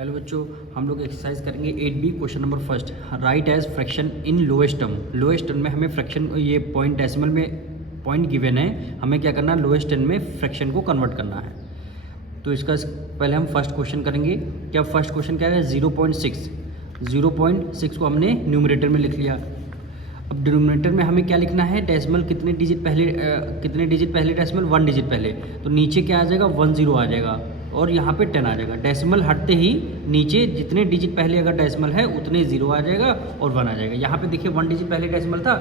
Hello बच्चों, हम लोग एक्सरसाइज करेंगे 8B question number first. Right as fraction in lowest term. Lowest term में हमें फ्रैक्शन, ये पॉइंट डेसिमल में पॉइंट गिवन है, हमें क्या करना है, लोएस्ट टर्म में फ्रैक्शन को कन्वर्ट करना है। तो इसका पहले हम फर्स्ट क्वेश्चन करेंगे। क्या फर्स्ट क्वेश्चन क्या है, 0.6। 0.6 को हमने न्यूमरेटर में लिख लिया। अब डिनोमिनेटर में हमें क्या लिखना है, डेसिमल कितने डिजिट पहले डेसिमल 1 डिजिट पहले। तो नीचे क्या आ जाएगा, 10 आ जाएगा और यहाँ पे 10 आ जाएगा। डेसिमल हटते ही नीचे जितने डिजिट पहले अगर डेसिमल है उतने 0 आ जाएगा और 1 आ जाएगा। यहाँ पे देखिए 1 डिजिट पहले डेसिमल था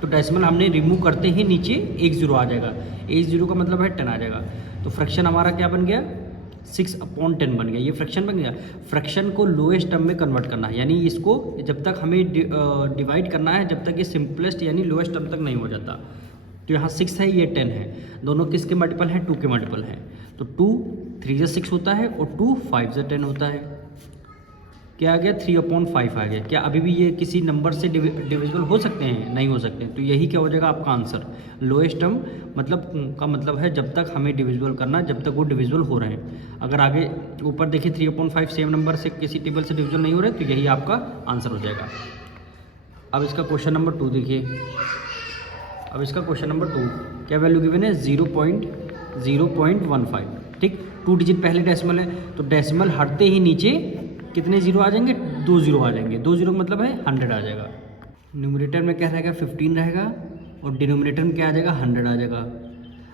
तो डेसिमल हमने रिमूव करते ही नीचे 1 0 आ जाएगा। 1 0 का मतलब है 10 आ जाएगा। तो फ्रैक्शन हमारा क्या बन गया, 6/10 बन गया। ये फ्रैक्शन बन गया। फ्रैक्शन को लोएस्ट टर्म में कन्वर्ट करना है, यानी इसको जब तक हमें डिवाइड करना है जब तक ये सिंपलेस्ट यानी लोएस्ट टर्म तक नहीं हो जाता। तो यहाँ 6 है, ये 10 है, दोनों किसके मल्टीपल हैं, 2 के मल्टीपल हैं। तो 2 3 6 होता है और 2 5 10 होता है। क्या आ गया, 3/5 आ गया। क्या अभी भी ये किसी नंबर से डिविजिबल हो सकते हैं, नहीं हो सकते। तो यही क्या हो जाएगा आपका आंसर। लोएस्ट टर्म मतलब का मतलब है जब तक हमें डिविजिबल करना, जब तक वो डिविजिबल हो रहे हैं। अगर आगे ऊपर देखिए 3/5 सेम नंबर से किसी टेबल से डिविजिबल नहीं हो रहे तो यही आपका आंसर हो जाएगा। अब इसका क्वेश्चन नंबर 2 देखिए। अब इसका क्वेश्चन नंबर 2 क्या वैल्यू गिवन है, 0.15। ठीक, 2 डिजिट पहले डेसिमल है तो डेसिमल हटते ही नीचे कितने 0 आ जाएंगे, 2 0 आ जाएंगे। 2 0 का मतलब है 100 आ जाएगा। न्यूमरेटर में क्या रहेगा, 15 रहेगा और डिनोमिनेटर में क्या आ जाएगा, 100 आ जाएगा।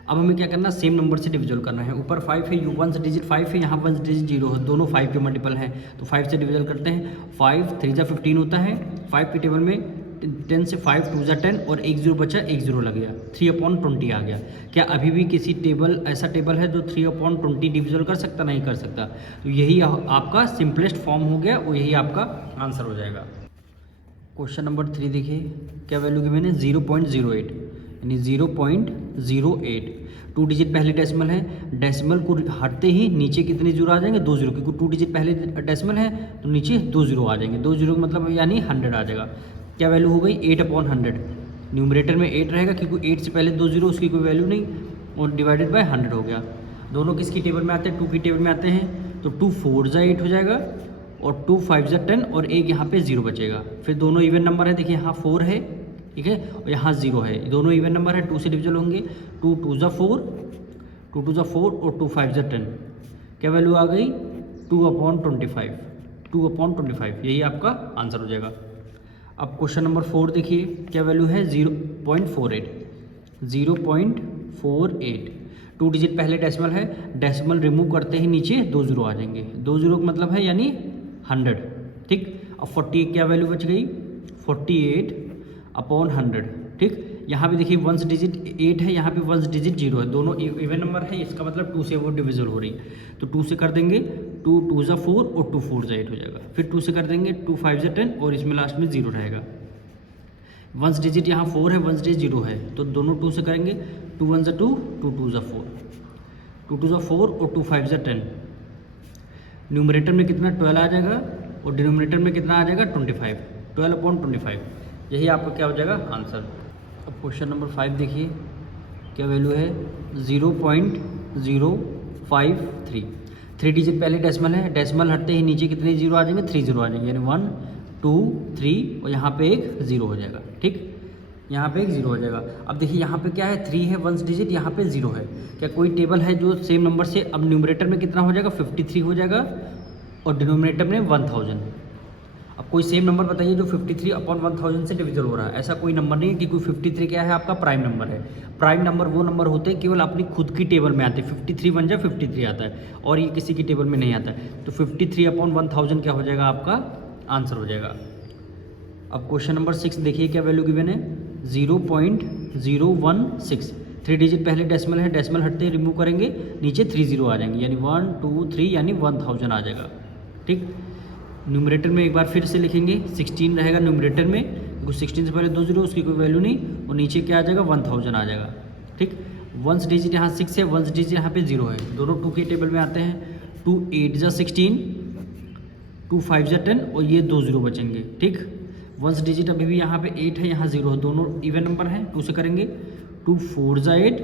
अब हमें क्या करना, सेम नंबर से डिविजल करना है। ऊपर 5 है, यू 1 डिजिट 5 है, यहाँ 1 डिजिट 0 है, दोनों 5 के मल्टीपल हैं तो 5 से डिविजल करते हैं। 5 3 जा 15 होता है। 5 के टेबल में 10 से 5 2 जा 10 और 1 0 बचा, 1 0 लग गया, 3/20 आ गया। क्या अभी भी किसी टेबल ऐसा टेबल है जो 3/20 डिविजल कर सकता, नहीं कर सकता। तो यही आपका सिंपलेस्ट फॉर्म हो गया और यही आपका आंसर हो जाएगा। क्वेश्चन नंबर 3 देखिए। क्या वैल्यू गिवन है, 0.08 यानी 0.08। 2 डिजिट पहले डेसिमल है, डेसिमल को हटते ही नीचे कितने 0 आ जाएंगे, 2 0, क्योंकि 2 डिजिट पहले डेसिमल है तो नीचे 2 0 आ जाएंगे। 2 0 का मतलब यानी 100 आ जाएगा। क्या वैल्यू हो गई, 8/100। न्यूमरेटर में 8 रहेगा क्योंकि 8 से पहले 2 0 उसकी कोई वैल्यू नहीं और डिवाइडेड बाय 100 हो गया। दोनों किसकी टेबल में आते हैं, 2 की टेबल में आते हैं। तो 2 4 जा 8 हो जाएगा और 2 5 जा 10 और एक यहाँ पे 0 बचेगा। फिर दोनों इवन नंबर है, देखिए यहाँ 4 है, ठीक है, और यहाँ 0 है, दोनों इवन नंबर है, 2 से डिविजल होंगे। 2 2 जा 4, 2 2 जा 4 और 2 5 जा 10। क्या वैल्यू आ गई, 2/25। 2/25 यही आपका आंसर हो जाएगा। अब क्वेश्चन नंबर 4 देखिए। क्या वैल्यू है, 0.48। 0.48 2 डिजिट पहले डेसिमल है, डेसिमल रिमूव करते ही नीचे 2 0 आ जाएंगे। 2 0 का मतलब है यानी 100। ठीक, अब 48 क्या वैल्यू बच गई, 48/100। ठीक, यहाँ पे देखिए 1 डिजिट 8 है, यहाँ पे 1 डिजिट 0 है, दोनों इवन नंबर है, इसका मतलब 2 से वो डिविजल हो रही है। तो 2 से कर देंगे, 2 2 जा 4 और 2 4 जा 8 हो जाएगा। फिर 2 से कर देंगे, 2 5 जा 10 और इसमें लास्ट में 0 रहेगा। 1 डिजिट यहाँ 4 है, 1 डिजिट 0 है, तो दोनों 2 से करेंगे। 2 1 जा 2, 2 2 जा 4, 2 2 जा 4 और 2 5 जा 10। न्यूमरेटर में कितना 12 आ जाएगा और डिनोमिनेटर में कितना आ जाएगा 25। 12/25 यही आपका क्या हो जाएगा आंसर। अब क्वेश्चन नंबर 5 देखिए। क्या वैल्यू है, 0.053। 3 डिजिट पहले डेसिमल है, डेसिमल हटते ही नीचे कितने 0 आ जाएंगे, 3 0 आ जाएंगे, यानी 1 2 3 और यहाँ पे एक 0 हो जाएगा। ठीक, यहाँ पे एक 0 हो जाएगा। अब देखिए यहाँ पे क्या है, 3 है 1 डिजिट, यहाँ पे 0 है। क्या कोई टेबल है जो सेम नंबर से, अब न्यूमरेटर में कितना हो जाएगा, 53 हो जाएगा और डिनोमिनेटर में 1000। अब कोई सेम नंबर बताइए जो 53/1000 से डिविजल हो रहा है। ऐसा कोई नंबर नहीं है, क्योंकि 53 क्या है, आपका प्राइम नंबर है। प्राइम नंबर वो नंबर होते हैं केवल अपनी खुद की टेबल में आते हैं। 53 बन जाए 53 आता है और ये किसी की टेबल में नहीं आता है। तो 53/1000 क्या हो जाएगा, आपका आंसर हो जाएगा। अब क्वेश्चन नंबर 6 देखिए। क्या वैल्यू गिवन है, 0.016। 3 डिजिट पहले डेसिमल है, डेसिमल हटते ही रिमूव करेंगे, नीचे 3 0 आ जाएंगे, यानी 1 2 3 यानी 1000 आ जाएगा। ठीक, न्यूमरेटर में एक बार फिर से लिखेंगे, 16 रहेगा न्यूमरेटर में, क्योंकि 16 से पहले 2 0 उसकी कोई वैल्यू नहीं और नीचे क्या आ जाएगा, 1000 आ जाएगा। ठीक, 1 डिजिट यहाँ 6 है, 1 डिजिट यहाँ पे 0 है, दोनों 2 के टेबल में आते हैं। 2 8 जा 16, 2 5 जा 10 और ये 2 0 बचेंगे। ठीक, 1 डिजिट अभी भी यहाँ पे 8 है, यहाँ 0 है, दोनों इवन नंबर हैं। 2 से करेंगे, 2 4 जा 8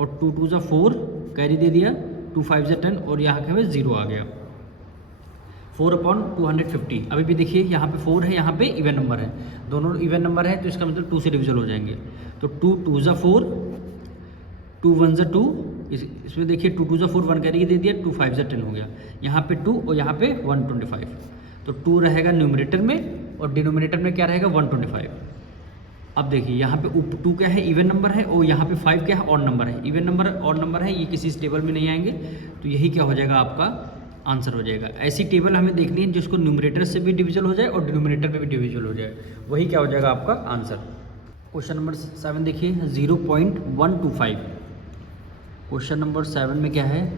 और 2 2 जा 4 कैरी दे दिया, 2 5 जा 10 और यहाँ के 0 आ गया। 4/250। अभी भी देखिए यहाँ पे 4 है, यहाँ पे इवन नंबर है, दोनों इवन नंबर है, तो इसका मतलब 2 से डिविजल हो जाएंगे। तो 2 2 ज़ा 4, 2 1 ज़ा 2, इसमें देखिए 2 2 ज़ा 4 1 कैरी दे दिया, 2 5 ज़ा 10 हो गया। यहाँ पे 2 और यहाँ पे 125, तो 2 रहेगा न्यूमरेटर में और डिनोमिनेटर में क्या रहेगा 125। अब देखिए यहाँ पे 2 क्या है, इवन नंबर है, और यहाँ पे 5 क्या है, ऑड नंबर है। इवन नंबर ऑड नंबर है, ये किसी टेबल में नहीं आएंगे, तो यही क्या हो जाएगा आपका आंसर हो जाएगा। ऐसी टेबल हमें देखनी है जिसको न्यूमरेटर से भी डिविजल हो जाए और डिनोमिनेटर में भी डिविजल हो जाए, वही क्या हो जाएगा आपका आंसर। क्वेश्चन नंबर 7 देखिए 0.125। क्वेश्चन नंबर 7 में क्या है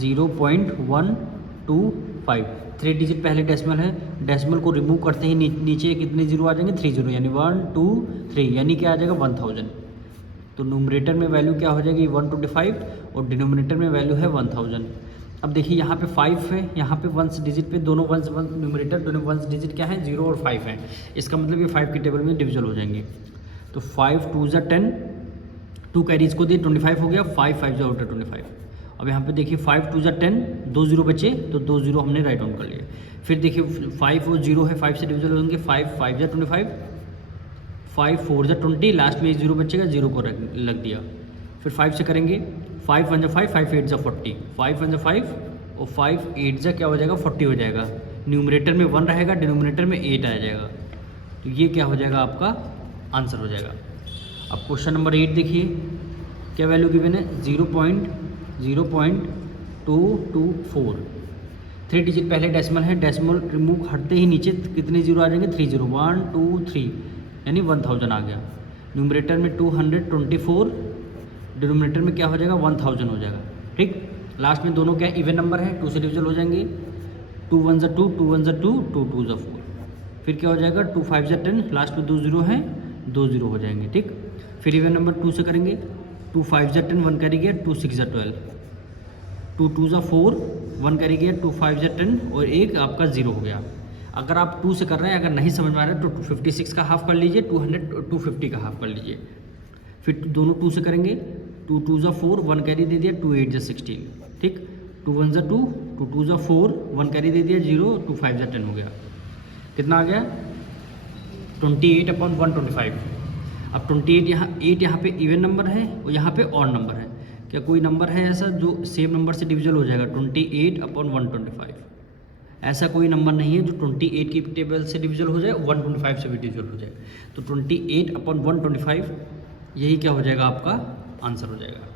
0.125। 3 डिजिट पहले डेसिमल है, डेसिमल को रिमूव करते ही नीचे कितने जीरो आ जाएंगे, 3 जीरो, यानी 1 2 3, यानी क्या आ जाएगा 1000। तो न्यूमरेटर में वैल्यू क्या हो जाएगी 125 और डिनोमिनेटर में वैल्यू है 1000। अब देखिए यहाँ पे 5 है, यहाँ पे 1 डिजिट पे दोनों 1 न्यूमरेटर दोनों 1 डिजिट क्या है 0 और 5 है, इसका मतलब ये 5 की टेबल में डिविजल हो जाएंगे। तो 5 2 ज़ा 10, 2 कैरीज को दिए 25 हो गया, 5 5 ज़ा 25। अब यहाँ पे देखिए 5 2 ज़ा 10, 2 जीरो बचे, तो 2 जीरो हमने राइट डाउन कर लिए। फिर देखिए 5 और 0 है, 5 से डिविजल होंगे, 5 5 ज़ा 25, 5 4 ज़ा 20, लास्ट में 0 बचेगा, 0 को लग दिया। फिर 5 से करेंगे, 5 1 ज़ा 5, 5 8 ज़ा 40, 5 1 ज़ा 5 और 5 8 ज़ा क्या हो जाएगा 40 हो जाएगा। न्यूमरेटर में 1 रहेगा, डिनोमिनेटर में 8 आ जाएगा, तो ये क्या हो जाएगा आपका आंसर हो जाएगा। अब क्वेश्चन नंबर 8 देखिए, क्या वैल्यू गिवन है 0.224। 3 डिजिट पहले डेसिमल है, डेसिमल रिमूव हटते ही नीचे कितने जीरो आ जाएंगे 3 जीरो, 1 2 3, यानी 1000 आ गया। न्यूमरेटर में 224, डिनोमिनेटर में क्या हो जाएगा 1000 हो जाएगा। ठीक, लास्ट में दोनों क्या इवन नंबर है, 2 से डिविजल हो जाएंगे, 2 1 ज़ा 2, 2 1 ज़ा 2, 2 2 ज़ा 4। फिर क्या हो जाएगा 2 5 ज़ा 10, लास्ट में 2 जीरो हैं, 2 जीरो हो जाएंगे। ठीक, फिर इवन नंबर 2 से करेंगे, 2 5 ज़ा 10, 1 कैरी गया, 2 6 ज़ा 12, 2 2 ज़ा 4, 1 कैरी गया, 2 5 ज़ा 10 और एक आपका 0 हो गया। अगर आप 2 से कर रहे हैं, अगर नहीं समझ में आ रहा है तो 256 का हाफ कर लीजिए, 250 का हाफ कर लीजिए। फिर दोनों 2 से करेंगे, 2 2 ज़ा 4, 1 कैरी दे दिया, 2 8 ज़ा 16। ठीक, 2 1 ज़ा 2, 2 2 ज़ा 4, 1 कैरी दे दिया 0, 2 5 ज़ा 10 हो गया। कितना आ गया 28/125। अब 28 यहाँ 8 यहाँ पे इवन नंबर है और यहाँ पे ऑड नंबर है। क्या कोई नंबर है ऐसा जो सेम नंबर से डिविजल हो जाएगा 28/125? ऐसा कोई नंबर नहीं है जो 28 की टेबल से डिविजल हो जाए, 125 से भी डिविजल हो जाए। तो 28/125 यही क्या हो जाएगा आपका आंसर हो जाएगा।